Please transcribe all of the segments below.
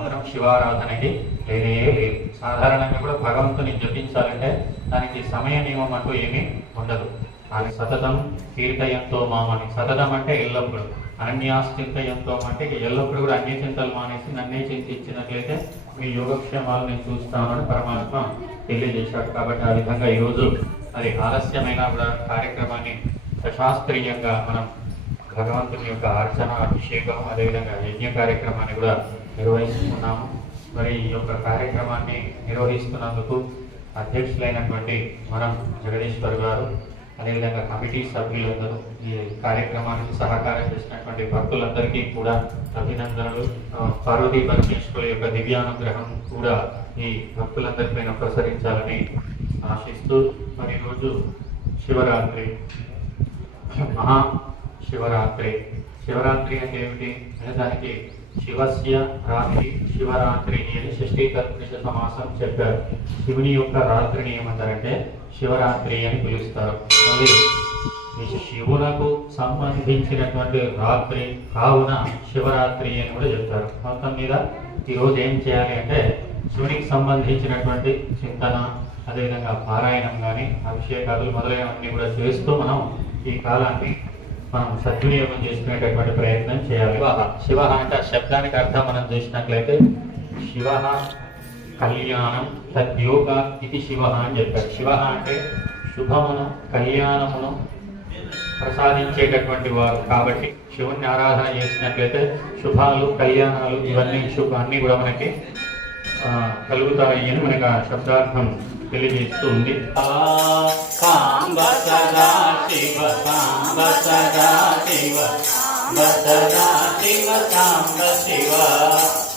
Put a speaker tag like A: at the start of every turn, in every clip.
A: మాత్రం శివారాధనకి లేనే లేదు. సాధారణంగా కూడా భగవంతుని జపించాలంటే దానికి సమయ నియమం అంటూ ఏమీ ఉండదు. అది సతతం కీర్తయంతో మామని సతతం అంటే ఎల్లప్పుడు. అనన్యాశ్చింతయంతో అంటే ఎల్లప్పుడూ కూడా అన్ని చింతలు మానేసి నన్నే చింతించినట్లయితే మీ యోగక్షేమాలు నేను చూస్తామని పరమాత్మ తెలియజేశాడు. కాబట్టి ఆ విధంగా ఈరోజు అది ఆలస్యమైన కూడా కార్యక్రమాన్ని శాస్త్రీయంగా మనం భగవంతుని యొక్క అర్చన అభిషేకం అదేవిధంగా యజ్ఞ కార్యక్రమాన్ని కూడా నిర్వహిస్తున్నాము మరి ఈ యొక్క కార్యక్రమాన్ని నిర్వహిస్తున్నందుకు అధ్యక్షులైనటువంటి మనం జగదీశ్వర్ గారు అదేవిధంగా కమిటీ సభ్యులందరూ ఈ కార్యక్రమానికి సహకారం చేసినటువంటి భక్తులందరికీ కూడా అభినందనలు. పార్వతీ పరమేశ్వరుల యొక్క దివ్యానుగ్రహం కూడా ఈ భక్తులందరిపైన ప్రసరించాలని ఆశిస్తూ మరి రోజు శివరాత్రి మహా శివరాత్రి. శివరాత్రి అంటే ఏమిటి? అంటే దానికి శివస్య రాత్రి శివరాత్రి అని షష్ఠీ సమాసం చెప్పారు. శివుని యొక్క రాత్రిని ఏమంటారంటే శివరాత్రి అని పిలుస్తారు. మళ్ళీ ఈ శివులకు సంబంధించినటువంటి రాత్రి కావున శివరాత్రి అని కూడా చెప్తారు. మొత్తం మీద ఈరోజు ఏం చేయాలి అంటే శివునికి సంబంధించినటువంటి చింతన అదేవిధంగా పారాయణం కానీ అభిషేకాలు మొదలైనవన్నీ కూడా చేస్తూ మనం ఈ కాలాన్ని మనం సద్వినియోగం చేసుకునేటటువంటి ప్రయత్నం చేయాలి. శివ శివ అంటే ఆ శబ్దానికి అర్థం మనం చూసినట్లయితే శివ కళ్యాణం సద్యోగ ఇది శివ అని చెప్పారు. శివ అంటే శుభమును కళ్యాణమును ప్రసాదించేటటువంటి వారు. కాబట్టి శివుణ్ణి ఆరాధన చేసినట్లయితే శుభాలు కళ్యాణాలు ఇవన్నీ శుభ అన్నీ కూడా మనకి కలుగుతాయి అని మనకు ఆ శబ్దార్థం తెలియజేస్తుంది.
B: సాంబ సదా శివ సాంబ సదా శివ సదా శివ సాంబ శివ.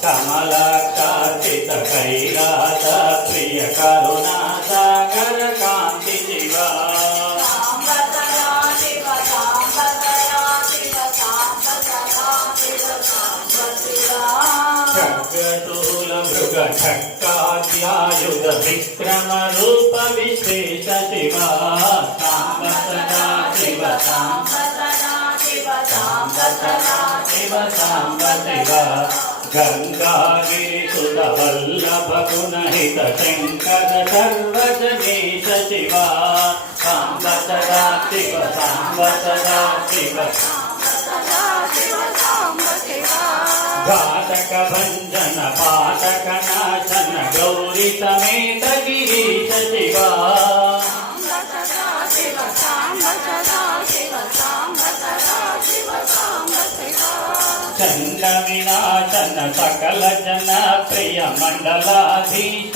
B: కమల కార్తిక కైలాస ప్రియ కరుణా సాగర కాంతి ఖడ్గశూల మృగ ఠక్కాధ్యాయుధ విక్రమ రూప విశేష శివ సాంబ సదా శివ సాంబ సాంబ సదా శివ సాంబ శివ గంగాగిరిసుద వల్లభ గుణహిత శంకర సర్వజనీశ శివ సాంబ సదా గౌరీ సమేత గిరీశ శివ చండ వినాశన సకల జన ప్రియ మండలాధీశ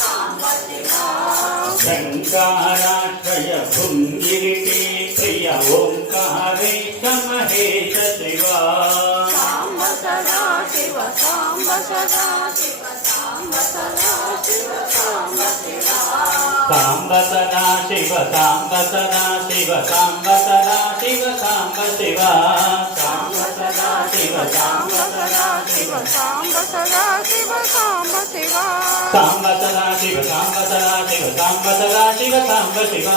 B: సుకుండల శోభిత సూత్ర ప్రియ త్రిభువనేశ శివ జన్మజరామృతి నామ శంకారాశ్రయ భుంగిరిటి ప్రియ ఓంకారేశ మహేశ శివ సాంబ సదా శివ సాంబ సదా శివ సాంబ సదా శివ సాంబ శివ సాంబ సదా శివ సాంబ సదా శివ సాంబ సదా శివ సాంబ శివ సాంబ సదా శివ సాంబ సదా శివ సాంబ సదా శివ సాంబ శివ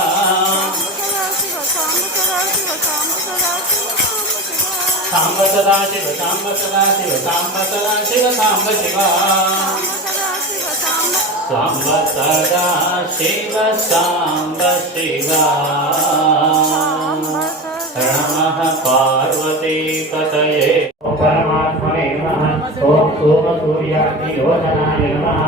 B: సాంబ సదా శివ సాంబ సదా శివ సాంబ సదా శివ సాంబ శివ సాంబ సదా శివ సాంబ శివ నమః పార్వతీ పతయే సూర్యాగ్ని యోజనాయ నమః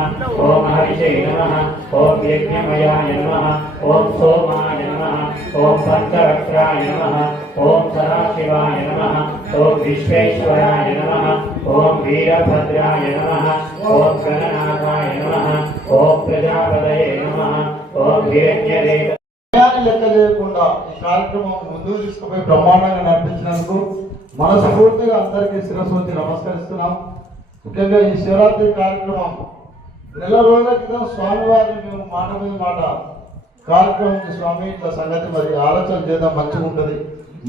B: ఓం హరిషే నమః ఓం యజ్ఞమయాయ నమః ఓం సోమాయ నమః ఓం పంచవక్రాయ నమః ఓం సదాశివాయ నమః ఓం విశ్వేశ్వరాయ నమః ఓం వీరభద్రాయ నమః ఓం గణనాథాయ నమః ఓం ప్రజాపతయే నమః ఓం హిరణ్యదేవ
C: సమయాన్ని లెక్క చేయకుండా ఈ కార్యక్రమం ముందుకు తీసుకుపోయి బ్రహ్మాండంగా నడిపించినందుకు మనస్ఫూర్తిగా అందరికీ శిరస్సు వచ్చి నమస్కరిస్తున్నాం ముఖ్యంగా ఈ శివరాత్రి కార్యక్రమం. నెల రోజుల క్రితం స్వామివారిని మేము మాట మీద మాట కార్యక్రమం స్వామి ఇట్లా సంగతి మరి ఆలోచన చేద్దాం మంచిగా ఉంటుంది.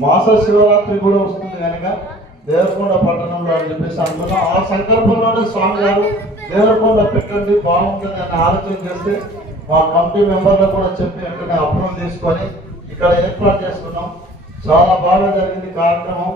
C: మాస శివరాత్రి కూడా వస్తుంది కనుక దేవరకొండ పట్టణంలో అని చెప్పేసి అనుకున్నాం ఆ సంకల్పంలోనే స్వామి గారు దేవరకొండ పెట్టండి బాగుంటుంది అని ఆలోచన చేస్తే మా కమిటీ మెంబర్లు కూడా చెప్పి వెంటనే అప్రూవల్ తీసుకొని ఇక్కడ ఏర్పాటు చేసుకున్నాం. చాలా బాగా జరిగింది కార్యక్రమం.